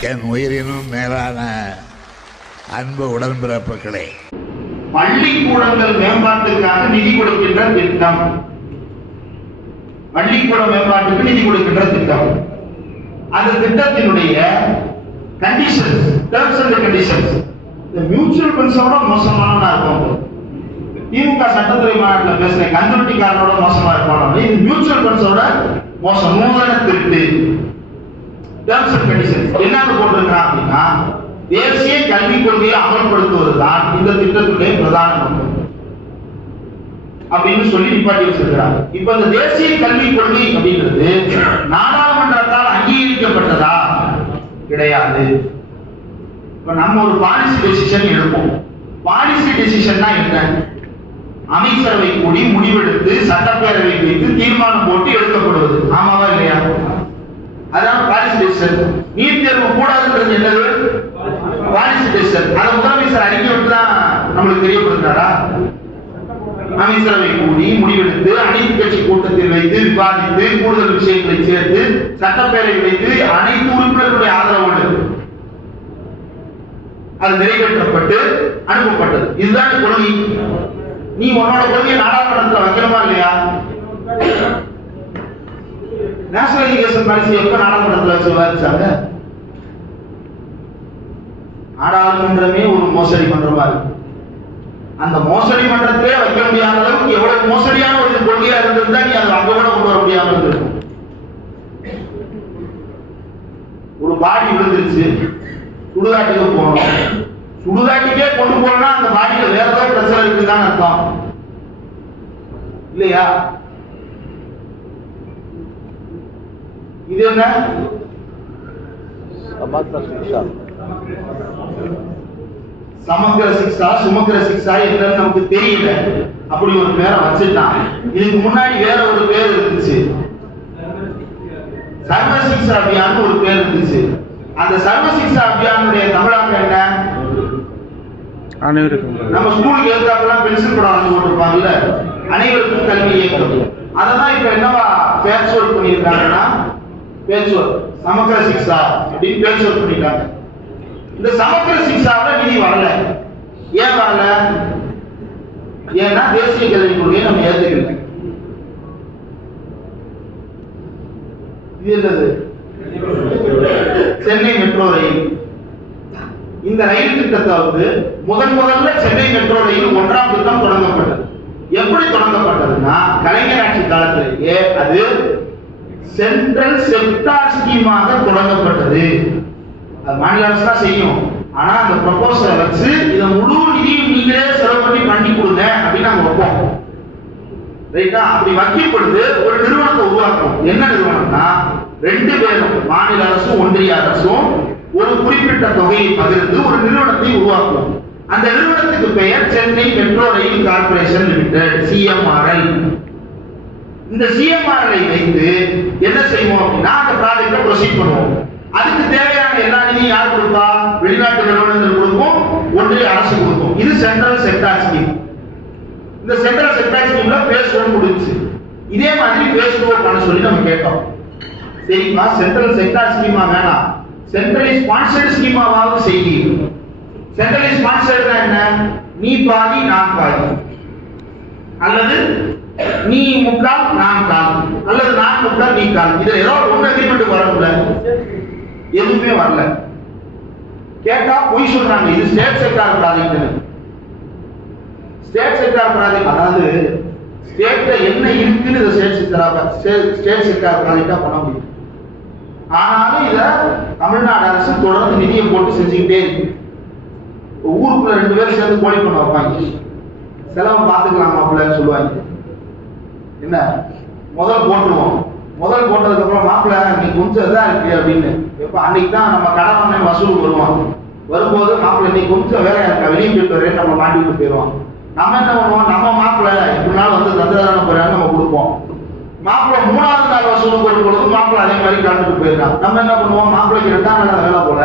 என் உயிரினும் மேலான அன்பு உடன்பிறப்புகளே. பள்ளிக்கூடங்கள் மேம்பாட்டுக்காக நிதி கொடுக்கின்ற திட்டம். பள்ளிக்கூட மேம்பாட்டுக்கு நிதி கொடுக்கின்ற திட்டம். அந்த திட்டத்தினுடைய கண்டிஷன்ஸ் டேர்ம்ஸ் அண்ட் கண்டிஷன்ஸ் இந்த மியூச்சுவல் ஃபண்ட்ஸோட மோசமான இருக்கும். திமுக சட்டத்துறை மாநாட்டில் பேசின கன்சல்டிங்காரனோட மோசமா இருப்பாங்க இது மியூச்சுவல் ஃபண்ட்ஸோட மோசம் நூதன திருட்டு. டேர்ம்ஸ் அண்ட் கண்டிஷன்ஸ் என்னன்னு போட்டிருக்கிறான் அப்படின்னா தேசிய கல்விக் கொள்கையை அமல்படுத்துவதுதான் இந்த திட்டத்துடைய பிரதான நோக்கம். அப்படின்னு சொல்லி நிப்பாட்டி வச்சிருக்கிறாங்க. இப்ப இந்த தேசிய கல்விக் கொள்கை அப்படின்றது நாடாளுமன்றத்தால் அங்கீகரிக்கப்பட்டதா? கிடையாது. இப்ப நம்ம ஒரு பாலிசி டெசிஷன் எடுப்போம். பாலிசி டெசிஷன்னா என்ன? அமைச்சரவை கூடி முடிவெடுத்து சட்டப்பேரவை வைத்து தீர்மானம் போட்டு எடுக்கப்படுவது. ஆமாவா இல்லையா? அதான் பாலிசி நீட் தேர்வு கூடாதுன்றது என்னது? பாலிசி அதை முதலமைச்சர் அறிக்கை விட்டு தான் நம்மளுக்கு தெரியப்படுத்தாரா அமைச்சரவை கூடி முடிவெடுத்து அனைத்து கட்சி கூட்டத்தில் வைத்து விவாதித்து கூடுதல் விஷயங்களை சேர்த்து சட்டப்பேரவை வைத்து அனைத்து உறுப்பினர்களுடைய ஆதரவோடு அது நிறைவேற்றப்பட்டு அனுப்பப்பட்டது. இதுதான் கொள்கை. நீ உன்னோட கொள்கையை நாடாளுமன்றத்தில் வைக்கணுமா இல்லையா? நேஷனல் எஜுகேஷன் பாலிசி எப்ப நாடாளுமன்றத்தில் வச்சு விவாதிச்சாங்க? நாடாளுமன்றமே ஒரு மோசடி மன்றமா இருக்கு அந்த மோசடி மன்றத்திலே வைக்க முடியாத அளவுக்கு எவ்வளவு மோசடியான ஒரு கொள்கையா இருந்திருந்தா நீ அதை அங்க கூட கொண்டு வர முடியாம இருந்திருக்கும். ஒரு பாடி விழுந்துருச்சு. சுடுகாட்டுக்கு போனோம். சுடுகாட்டுக்கே கொண்டு போனா அந்த பாடியில வேற ஏதாவது பிரச்சனை இருக்குன்னு அர்த்தம். இல்லையா? இது என்ன? சமக்கிர சிக்ஸா சுமக்கிர சிக்ஸா என்னன்னு நமக்கு தெரியல. அப்படி ஒரு பேரை வச்சுட்டான். இதுக்கு முன்னாடி வேற ஒரு பேர் இருந்துச்சு. சர்வ சிக்ஷா அபியான் ஒரு பேர் இருந்துச்சு. அந்த சர்வ சிக்ஷா அபியானுடைய தமிழாக்கம் என்ன? அனைவருக்கும் நம்ம ஸ்கூலுக்கு எழுதாப்பெல்லாம் பென்சில் படம் வாங்கி போட்டிருப்பாங்கல்ல? அனைவருக்கும் கல்வி இயக்கம். அததான் இப்ப என்னவா பேட்ச் ஒர்க் பண்ணியிருக்காங்கன்னா பேட்ச் சமக்கர சமக்கிர சிக்ஷா அப்படின்னு பேட்ச் பண்ணிட்டாங்க இந்த சமக்கிர சிக்ஷாவில விதி வரல. ஏன் வரல? ஏன்னா தேசிய கல்விக் கொள்கையை நம்ம ஏத்துக்கல. இது என்னது? Chennai metro rail. இந்த ரயில் திட்டத்தாவது முதன் முதல்ல சென்னை மெட்ரோ ரயில் ஒன்றாம் திட்டம் தொடங்கப்பட்டது. எப்படி தொடங்கப்பட்டதுன்னா கலைஞர் ஆட்சி காலத்திலேயே அது சென்ட்ரல் செப்டார் ஸ்கீமாக தொடங்கப்பட்டது. அது மாநில அரசு தான் செய்யும். ஆனா அந்த ப்ரொபோசலை வச்சு இதை முழு நிதியும் நீங்களே செலவு பண்ணி பண்ணி கொடுங்க அப்படின்னு நாங்க வைப்போம். ரைட்டா அப்படி வைக்கும் ஒரு நிறுவனத்தை உருவாக்கணும். என்ன நிறுவனம்னா ரெண்டு பேரும் மாநில அரசும் ஒன்றிய அரசும் ஒரு குறிப்பிட்ட தொகையை பகிர்ந்து ஒரு நிறுவனத்தை உருவாக்கணும். அந்த நிறுவனத்துக்கு பெயர் Chennai metro rail corporation limited CMRL இந்த சிஎம்ஆர்ஐ வைத்து என்ன செய்வோம் அப்படின்னா அந்த ப்ராஜெக்டை ப்ரொசீட் பண்ணுவோம். அதுக்கு தேவையான எல்லா நிதியும் யார் கொடுப்பா? வெளிநாட்டு நிறுவனங்கள் கொடுக்கும் ஒன்றிய அரசு கொடுக்கும் இது சென்ட்ரல் செக்டார் ஸ்கீம் இந்த சென்ட்ரல் செக்டார் ஸ்கீம்ல பேஸ் ஒன் முடிஞ்சு. இதே மாதிரி பேஸ் டூ பண்ண சொல்லி நம்ம கேட்டோம். சரிம்மா சென்ட்ரல் செக்டார் ஸ்கீமா வேணாம். சென்ட்ரலி ஸ்பான்சர்ட் ஸ்கீமாவது செய்தி. சென்ட்ரலி ஸ்பான்சர்ட்னா என்ன? நீ பாதி நான் பாதி. அல்லது நீ முக்கால் நான் கால். அல்லது நான் முக்கால் நீ கால். இதுல ஏதோ ஒன்று அக்ரிமெண்ட் வரணும்ல? எதுவுமே வரல. கேட்டா பொய் சொல்றாங்க. இது state sector project state sector project அதாவது ஸ்டேட்ல என்ன இருக்குன்னு இதை ஸ்டேட் செக்டார் ஸ்டேட் செக்டார் ப்ராஜெக்டா பண்ண முடியும். ஆனாலும் இத தமிழ்நாடு அரசு தொடர்ந்து நிதியை போட்டு செஞ்சுக்கிட்டே இருக்கு. ஊருக்குள்ள ரெண்டு பேரும் சேர்ந்து கோழி பண்ண வைப்பாங்க. செலவை பார்த்துக்கலாம் அப்படின்னு சொல்லுவாங்க. என்ன? முதல் போட்டுருவோம். முதல் போட்டதுக்கு அப்புறம் மாப்பிள்ள நீ கொஞ்சம் இருக்கு அப்படின்னு. எப்ப அன்னைக்கு தான் நம்ம கடன் வாங்க வசூல் வருவோம் வரும்போது மாப்பிள்ள நீ கொஞ்சம் வேற இருக்கா? வெளியே போயிட்டு வரேன். நம்ம மாட்டிட்டு போயிடுவோம் நம்ம என்ன பண்ணுவோம்? நம்ம மாப்பிள்ள இப்படி நாள் வந்து தந்திரதான போறாங்க நம்ம கொடுப்போம். மாப்பிள்ள மூணாவது நாள் வசூல் வரும் பொழுது மாப்பிள்ள அதே மாதிரி கலந்துட்டு போயிருக்கான் நம்ம என்ன பண்ணுவோம்? மாப்பிள்ளைக்கு ரெண்டாம் நாள் வேலை போல.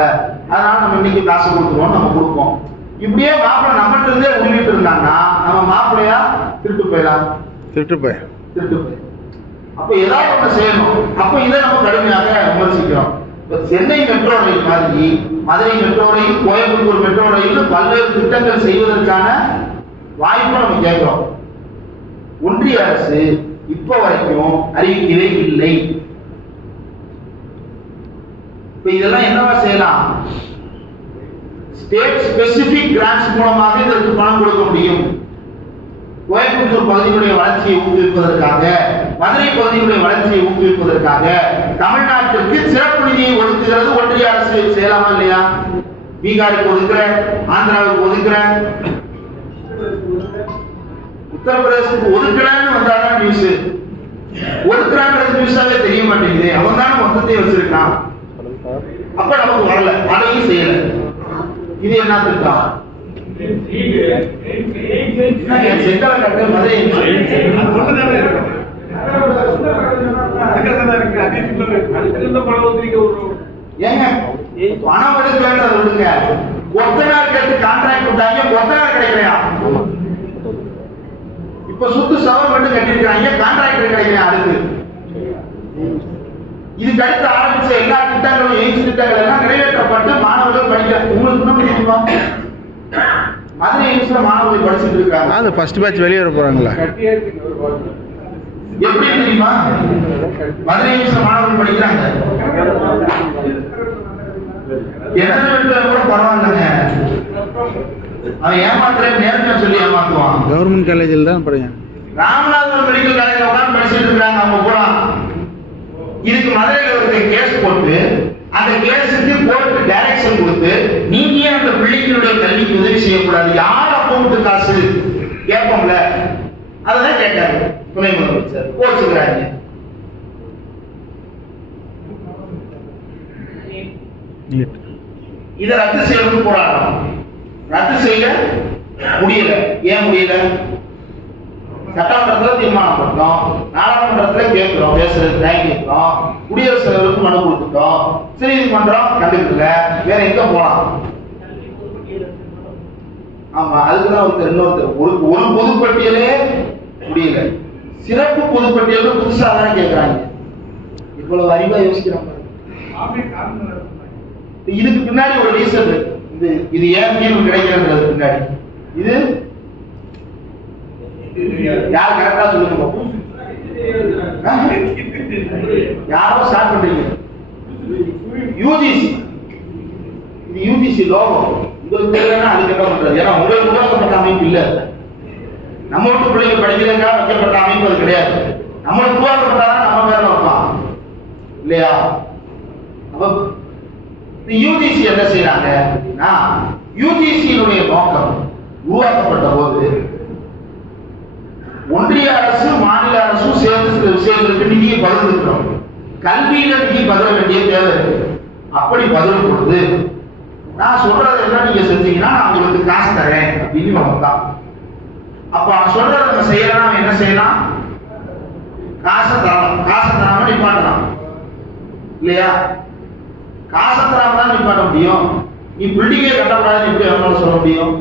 அதனால நம்ம இன்னைக்கு காசு கொடுத்துருவோம் நம்ம கொடுப்போம். இப்படியே மாப்பிள்ளை நம்மகிட்ட இருந்தே உருவிட்டு இருந்தாங்கன்னா நம்ம மாப்பிள்ளையா திருட்டு போயிடலாம். திருட்டு போய் அப்ப ஏதாவது ஒண்ணு செய்யணும். அப்ப இதை நம்ம கடுமையாக விமர்சிக்கிறோம். இப்ப சென்னை மெட்ரோ ரயில் மாதிரி Madurai metro rail Coimbatore metro rail பல்வேறு திட்டங்கள் செய்வதற்கான வாய்ப்பு நம்ம கேட்கிறோம். ஒன்றிய அரசு இப்ப வரைக்கும் அறிவிக்கவே இல்லை. இப்ப இதெல்லாம் என்னவா செய்யலாம்? ஸ்டேட் ஸ்பெசிபிக் கிராண்ட்ஸ் மூலமாக இதற்கு பணம் கொடுக்க முடியும். கோயம்புத்தூர் பகுதியினுடைய வளர்ச்சியை ஊக்குவிப்பதற்காக மதுரை பகுதியினுடைய வளர்ச்சியை ஊக்குவிப்பதற்காக தமிழ்நாட்டிற்கு சிறப்பு நிதியை ஒதுக்குகிறது ஒன்றிய அரசு. செய்யலாமா இல்லையா? பீகாருக்கு ஒதுக்குற ஆந்திராவுக்கு ஒதுக்குற உத்தரப்பிரதேசத்துக்கு ஒதுக்கலன்னு வந்தாதான் நியூஸ் ஒதுக்குறாங்கிறது நியூஸாவே தெரிய மாட்டேங்குது. அவன் தானே மொத்தத்தை வச்சிருக்கான். அப்ப நமக்கு வரல. அதையும் செய்யல. இது என்ன திட்டம் என்னங்க, செங்கலை விடுங்க கொத்தனார் கேட்டு கான்ட்ராக்ட் கொத்தனார் கிடைக்கலையா? இப்ப சுத்து சவர் மட்டும் கட்டிருக்காங்க கான்ட்ராக்டர் கிடைக்கலையா அடுத்து இதுக்கு அடுத்து ஆரம்பிச்ச எல்லா திட்டங்களும் எய்ட்ஸ் திட்டங்கள் எல்லாம் நிறைவேற்றப்பட்டு மாணவர்கள் படிக்க உங்களுக்கு இன்னும் தெரியுமா? அது ஃபர்ஸ்ட் பேட்ச் வெளியே வர போறாங்களா. எப்படி தெரியுமா? மதுரை எய்ம்ஸ்ல மாணவர்கள் படிக்கிறாங்க. எத்தனை வீட்டுல கூட பரவாயில்லைங்க. அவன் ஏமாத்துறேன் நேரத்தை சொல்லி ஏமாத்துவான். கவர்மெண்ட் காலேஜில் தான் படிக்கிறேன் ராமநாதபுரம் மெடிக்கல் காலேஜ்ல படிச்சுட்டு அவங்க பூரா இதுக்கு மதுரையில ஒரு கேஸ் போட்டு அந்த கேஸுக்கு கோர்ட் டைரக்ஷன் கொடுத்து நீங்க அந்த பிள்ளைகளுடைய கல்விக்கு உதவி செய்யக்கூடாது? யார் அக்கௌண்ட் காசு? கேட்போம்ல. அதெல்லாம் கேட்டாரு. துணை முதலமைச்சர். கோச்சுக்கிறாங்க இதை ரத்து செய்யணும்னு போராட்டம் ரத்து செய்ய முடியல. ஏன் முடியல? சட்டமன்றத்தில் தீர்மானம் பண்ணோம் நாடாளுமன்றத்துல கேட்கிறோம். பேசுறது டைம் கேட்கிறோம் குடியரசுத் தலைவருக்கு மனு கொடுத்துட்டோம். சரி இது பண்றோம் கண்டுக்கல. வேற எங்க போலாம்? ஆமா அதுக்குதான் ஒருத்தர் இன்னொருத்தர். ஒரு ஒரு பொதுப்பட்டியலே முடியல. சிறப்பு பொதுப்பட்டியல் புதுசா தானே கேட்கறாங்க இவ்வளவு அறிவா யோசிக்கிறாங்க. இதுக்கு பின்னாடி ஒரு ரீசன் இருக்கு. இது இது ஏன் தீர்வு கிடைக்கிறது பின்னாடி. இது யார் கரெக்டா சொல்லுங்க? பாப்போம். யாரோ ஸ்டார்ட் பண்றீங்க யூஜிசி இது யூஜிசி லோகம் உங்களுக்கு தெரியலன்னா அதுக்கு என்ன பண்றது. ஏன்னா உங்களுக்கு உருவாக்கப்பட்ட அமைப்பு இல்ல. நம்ம வீட்டு பிள்ளைங்க படிக்கிறதுக்காக வைக்கப்பட்ட அமைப்பு அது கிடையாது. நம்மளுக்கு உருவாக்கப்பட்டாதான் நம்ம பேர்ல வைப்பான். இல்லையா? அப்ப யூஜிசி என்ன செய்யறாங்க அப்படின்னா யூஜிசியினுடைய நோக்கம் உருவாக்கப்பட்ட போது ஒன்றிய அரசு மாநில அரசும் சேர்ந்து சில விஷயங்களுக்கு பதில் பகிர்ந்துக்கிறோம் கல்வியில நீங்க பதில வேண்டிய தேவை இருக்கு. அப்படி பதில் கொடுத்து நான் சொல்றதெல்லாம் நீங்க செஞ்சீங்கன்னா நான் உங்களுக்கு காசு தரேன் அப்படின்னு வந்தான் அப்ப அவன் சொல்றத நம்ம செய்யலாம் அவன் என்ன செய்யலாம்? காசை தரலாம் காசை தராம நிப்பாட்டலாம். இல்லையா? காசை தராம தான் நிப்பாட்ட முடியும். நீ பில்டிங்கே கட்டக்கூடாதுன்னு எப்படி அவனால சொல்ல முடியும்?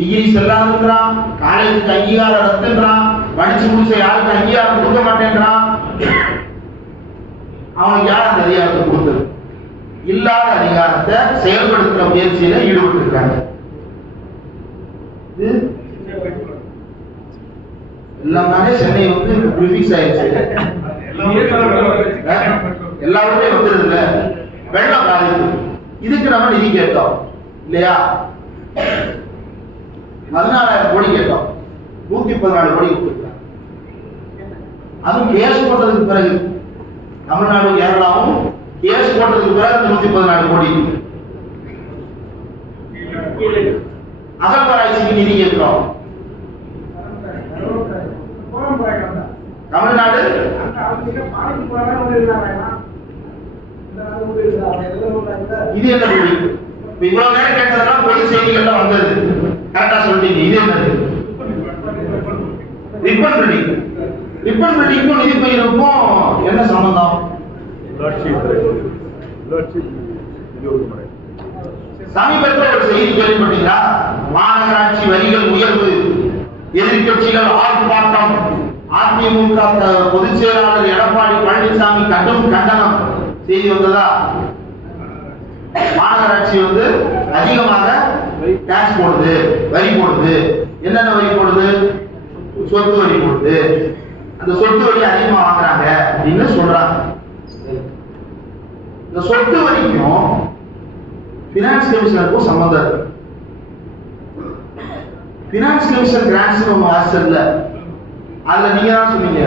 டிகிரி செல்லாதுன்றான் காலேஜுக்கு அங்கீகாரம் ரத்துன்றான் படிச்சு முடிச்ச யாருக்கு அங்கீகாரம் கொடுக்க மாட்டேன்றான் அவனுக்கு யார் அந்த அதிகாரத்தை கொடுத்தது? இல்லாத அதிகாரத்தை செயல்படுத்துற முயற்சியில ஈடுபட்டு இருக்காங்க எல்லாமே சென்னை வந்து ப்ரிஃபிக்ஸ் ஆயிடுச்சு. எல்லாருமே வந்துருது இல்ல வெள்ளம் பாதிப்பு இதுக்கு நம்ம நிதி கேட்டோம். இல்லையா? பதினாலாயிரம் கோடி கேட்டோம். நூத்தி பதினாலு கோடி கொடுத்துருக்காங்க. அதுவும் கேஸ் போட்டதுக்கு பிறகு தமிழ்நாடு கேரளாவும் கேஸ் போட்டதுக்கு பிறகு நூத்தி பதினாலு கோடி அகழ்வாராய்ச்சிக்கு நிதி கேட்கிறோம். தமிழ்நாடு? இது என்ன மொழி இப்ப இவ்வளவு நேரம் கேட்டதெல்லாம் பொது செய்திகள்ல வந்தது. கரெக்டா சொல்லிட்டீங்க. இது என்னது ரிப்பன் பில்டிங் ரிப்பன் பில்டிங்க்கும் நிதி பகிர்வுக்கும் என்ன சம்பந்தம்? சமீபத்தில் ஒரு செய்தி கேள்விப்பட்டீங்களா? மாநகராட்சி வரிகள் உயர்வு எதிர்க்கட்சிகள் ஆர்ப்பாட்டம் அதிமுக பொதுச் செயலாளர் எடப்பாடி பழனிசாமி கடும் கண்டனம். செய்தி வந்ததா? மாநகராட்சி வந்து அதிகமாக டாக்ஸ் போடுது. வரி போடுது. என்னென்ன வரி போடுது? சொத்து வரி போடுது. அந்த சொத்து வரி அதிகமா வாங்குறாங்க அப்படின்னு சொல்றாங்க. இந்த சொத்து வரிக்கும் பினான்ஸ் கமிஷனருக்கும் சம்பந்தம் இருக்கு. பினான்ஸ் கமிஷன் கிராண்ட்ஸ் நம்ம வாசல்ல அதுல நீங்க தான் சொன்னீங்க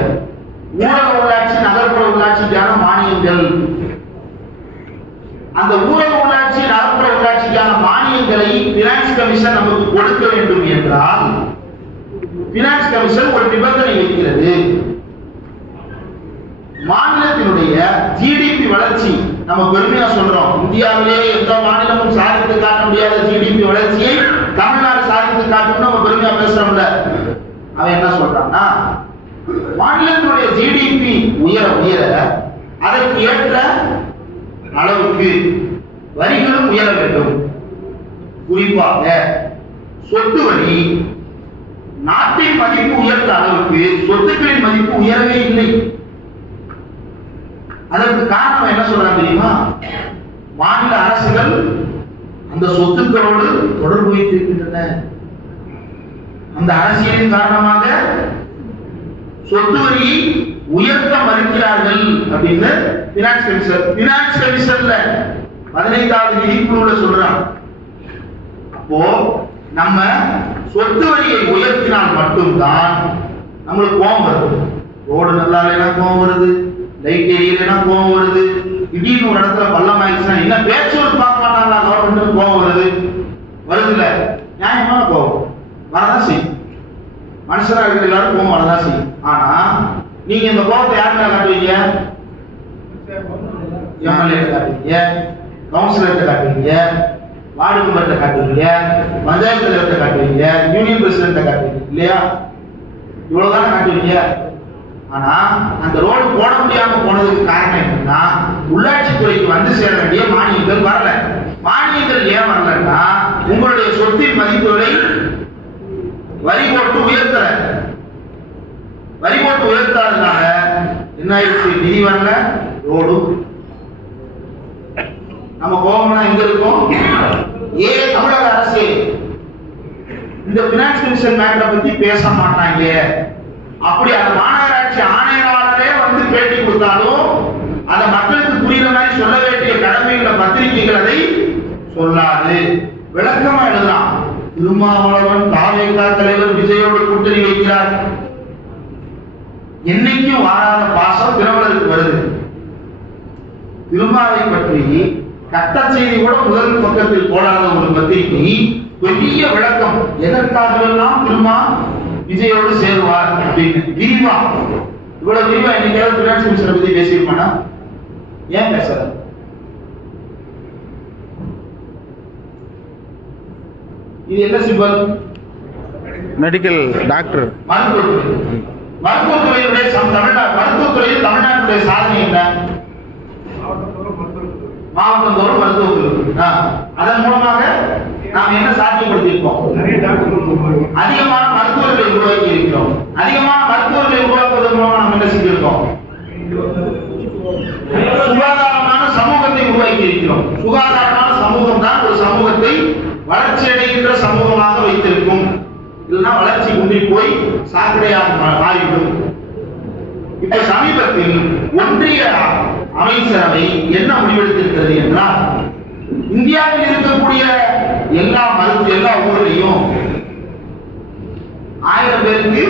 ஊரக உள்ளாட்சி நகர்ப்புற உள்ளாட்சிக்கான மானியங்கள். அந்த ஊரக உள்ளாட்சி நகர்ப்புற உள்ளாட்சிக்கான மானியங்களை பினான்ஸ் கமிஷன் நமக்கு கொடுக்க வேண்டும் என்றால் பினான்ஸ் கமிஷன் ஒரு நிபந்தனை இருக்கிறது. மாநிலத்தினுடைய ஜிடிபி வளர்ச்சி நம்ம பெருமையா சொல்றோம். இந்தியாவிலே எந்த மாநிலமும் சாதித்து காட்ட முடியாத ஜிடிபி வளர்ச்சியை தமிழ்நாடு சாதித்து காட்டும் நம்ம பெருமையா பேசுறோம்ல. அவன் என்ன சொல்றான்னா மாநிலத்தினுடைய ஜிடிபி உயர உயர அதற்கு ஏற்ற அளவுக்கு வரிகளும் உயர வேண்டும். குறிப்பாக சொத்து வரி நாட்டின் மதிப்பு உயர்ந்த அளவுக்கு சொத்துக்களின் மதிப்பு உயரவே இல்லை. அதற்கு காரணம் என்ன சொல்றாங்க தெரியுமா? மாநில அரசுகள் அந்த சொத்துக்களோடு தொடர்பு வைத்திருக்கின்றன. அந்த அரசியலின் காரணமாக சொத்து வரியை உயர்த்த மறுக்கிறார்கள் அப்படின்னு பினான்ஸ் கமிஷன் பினான்ஸ் கமிஷன்ல பதினைந்தாவது விதிக்குழுல சொல்றான். அப்போ நம்ம சொத்து வரியை உயர்த்தினால் மட்டும்தான் நம்மளுக்கு கோபம் வருது. ரோடு நல்லா இல்லைன்னா கோபம் வருது. லைட் எரியலைன்னா கோபம் வருது. திடீர்னு ஒரு இடத்துல பள்ளம் ஆயிடுச்சுன்னா என்ன பேச்சுவார்த்தை பார்க்க மாட்டாங்களா? கவர்மெண்ட் கோபம் வருது. வருதுல்ல நியாயமான கோபம். வரதான் செய்யும். மனுஷனா இருக்கிற எல்லாரும் கோபம் வரதான் செய்யும். ஆனா நீங்க இந்த கோபத்தை யார் மேல காட்டுவீங்க? எம்எல்ஏ காட்டுவீங்க. கவுன்சிலர்கிட்ட காட்டுவீங்க. வார்டு மெம்பர்கிட்ட காட்டுவீங்க. பஞ்சாயத்து தலைவர்கிட்ட காட்டுவீங்க. யூனியன் பிரசிடென்ட்ட காட்டுவீங்க. இல்லையா? இவ்வளவுதான் காட்டுவீங்க? ஆனா அந்த ரோடு போட முடியாம போனதுக்கு காரணம் என்னன்னா உள்ளாட்சி துறைக்கு வந்து சேர வேண்டிய மானியங்கள் வரல. மானியங்கள் ஏன் வரலன்னா உங்களுடைய சொத்தின் மதிப்புகளை வரி போட்டு உயர்த்தல. வரி போட்டு உயர்த்தாதனால என்ன ஆயிடுச்சு? நிதி வரல ரோடு. நம்ம போகணும்னா எங்க இருக்கும்? ஏ தமிழக அரசு. இந்த பினான்ஸ் கமிஷன் மேட்டரை பத்தி பேச மாட்டாங்க அப்படி அந்த மாநகராட்சி ஆணையராளரே வந்து பேட்டி கொடுத்தாலும் அதை மக்களுக்கு புரியுற மாதிரி சொல்ல வேண்டிய கடமைகளை பத்திரிகைகள் அதை சொல்லாது. விளக்கமா எழுதலாம் திருமாவளவன் தாவேகா தலைவர் விஜயோடு கூட்டணி வைக்கிறார். என்னைக்கும் வாராத பாசம் திருமலருக்கு வருது. திருமாவை பற்றி கட்ட செய்தி கூட முதல் பக்கத்தில் போடாத ஒரு பத்திரிகை. பெரிய விளக்கம். எதற்காகவெல்லாம் திருமா விஜயோடு சேருவார் அப்படின்னு. விரிவா இவ்வளவு விரிவா என்னைக்காவது பினான்ஸ் மினிஸ்டரை பத்தி பேசியிருப்பானா? ஏன் பேசல? இது என்ன சிம்பல்? மெடிக்கல் டாக்டர் மருத்துவத்துறை மருத்துவத்துறையுடைய சம்- தமிழ்நாடு மருத்துவத்துறையில் தமிழ்நாட்டுடைய சாதனை என்ன? மாவட்டம் தோறும் மருத்துவர்கள் ஆ. அதன் மூலமாக நாம் என்ன சாத்தியப்படுத்தியிருக்கோம்? அதிகமான மருத்துவர்களை உருவாக்கி இருக்கிறோம். அதிகமான மருத்துவர்களை உருவாக்குவதன் மூலமா நாம் என்ன செஞ்சிருக்கோம்? சுகாதாரமான சமூகத்தை உருவாக்கி இருக்கிறோம். சுகாதாரமான சமூகம் தான் ஒரு சமூகத்தை வளர்ச்சி அடைகின்ற சமூகமாக வைத்திருக்கும். இல்லைன்னா திரும்பி போய் சாக்கடையாக மா- மாறிவிடும். இப்ப சமீபத்தில் ஒன்றிய அமைச்சரவை என்ன முடிவெடுத்திருக்கிறது என்றால் இந்தியாவில் இருக்கக்கூடிய எல்லா மருத்துவ எல்லா ஊர்லயும் ஆயிரம் பேருக்கு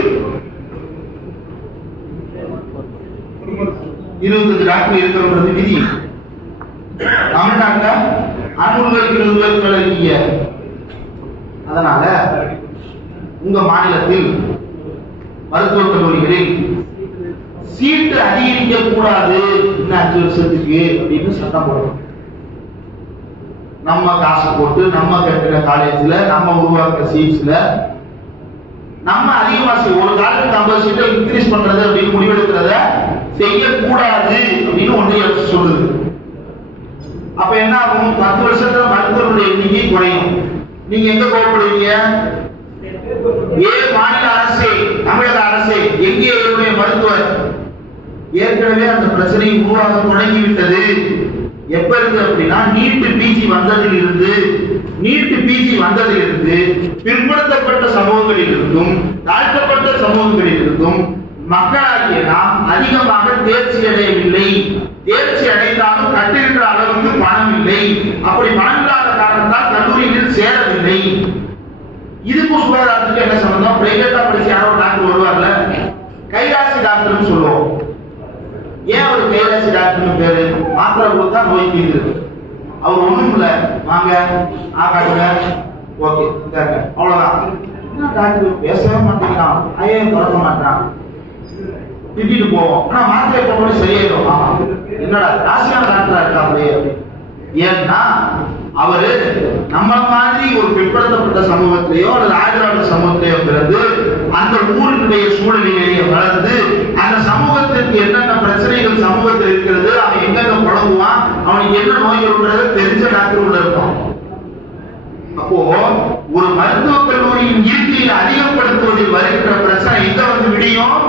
இருபத்தஞ்சு டாக்டர் இருக்கிறது விதி. தமிழ்நாட்டில் அறுநூறு பேருக்கு இருபது பேருக்கு அதனால உங்க மாநிலத்தில் மருத்துவக் கல்லூரிகளில் சீட்டு அதிகரிக்க கூடாது இன்னும் அஞ்சு வருஷத்துக்கு அப்படின்னு சட்டம் போடணும். நம்ம காசு போட்டு நம்ம கட்டுற காலேஜ்ல நம்ம உருவாக்குற சீட்ஸ்ல நம்ம அதிகமா செய்ய ஒரு காலத்துக்கு ஐம்பது சீட்டை இன்க்ரீஸ் பண்றது அப்படின்னு முடிவெடுக்கிறத செய்யக்கூடாது அப்படின்னு ஒன்றிய அரசு சொல்லுது. அப்ப என்ன ஆகும்? பத்து வருஷத்துல மருத்துவர்களுடைய எண்ணிக்கை குறையும். நீங்க எங்க கோவப்படுவீங்க? ஏன் மாநில அரசே தமிழக அரசே எங்கே என்னுடைய மருத்துவர்? ஏற்கனவே அந்த பிரச்சனை உருவாக தொடங்கிவிட்டது. எப்ப இருந்து அப்படின்னா நீட்டு பிஜி வந்ததில் இருந்து நீட்டு பிஜி வந்ததில் இருந்து பிற்படுத்தப்பட்ட சமூகங்களில் இருந்தும் தாழ்த்தப்பட்ட சமூகங்களில் இருந்தும் மக்களாகிய நாம் அதிகமாக தேர்ச்சி அடையவில்லை. தேர்ச்சி அடைந்தாலும் கட்டிருக்கிற அளவுக்கு பணம் இல்லை அப்படி பணம் இல்லாத காரணத்தால் கல்லூரியில் சேரவில்லை இதுக்கும் என்ன சம்பந்தம் பிரைவேட்டா படிச்சு யாரோ டாக்டர் வருவார்ல? கைராசி டாக்டர்னு சொல்லுவோம். ஏன் அவர் கைராசி டாக்டர்னு பேரு? மாத்திரை கொடுத்தா நோய் தீர்ந்து அவர் ஒண்ணும் இல்ல. வாங்க ஆ காட்டுங்க ஓகே இந்தாங்க. அவ்வளவுதான். என்ன டாக்டர்? பேசவே மாட்டேங்கிறான். ஐயே திறக்க மாட்டான் திட்டிட்டு போவோம். ஆனா மாத்திரை போட்டு சரியாயிடும் என்னடா ராசியான டாக்டரா இருக்காங்களே அப்படின்னு. ஏன்னா அவரு நம்ம மாதிரி ஒரு பிற்படுத்தப்பட்ட சமூகத்திலேயோ அல்லது ஆதரவாளர் சமூகத்திலேயோ பிறந்து அந்த ஊரினுடைய சூழ்நிலையிலேயே வளர்ந்து அந்த சமூகத்திற்கு என்னென்ன பிரச்சனைகள் சமூகத்தில் இருக்கிறது அவன் எங்கெங்க குழம்புவான் அவனுக்கு என்ன நோய் இருக்கிறது தெரிஞ்ச டாக்டர் உள்ள இருப்பான். அப்போ ஒரு மருத்துவ கல்லூரியின் இயற்கையை அதிகப்படுத்துவதில் வருகின்ற பிரச்சனை எங்க வந்து விடியும்?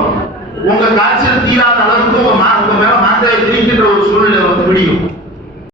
உங்க காய்ச்சல் தீராத அளவுக்கு உங்க மேல மாத்திரை திரிக்கின்ற ஒரு சூழ்நிலை வந்து விடியும்.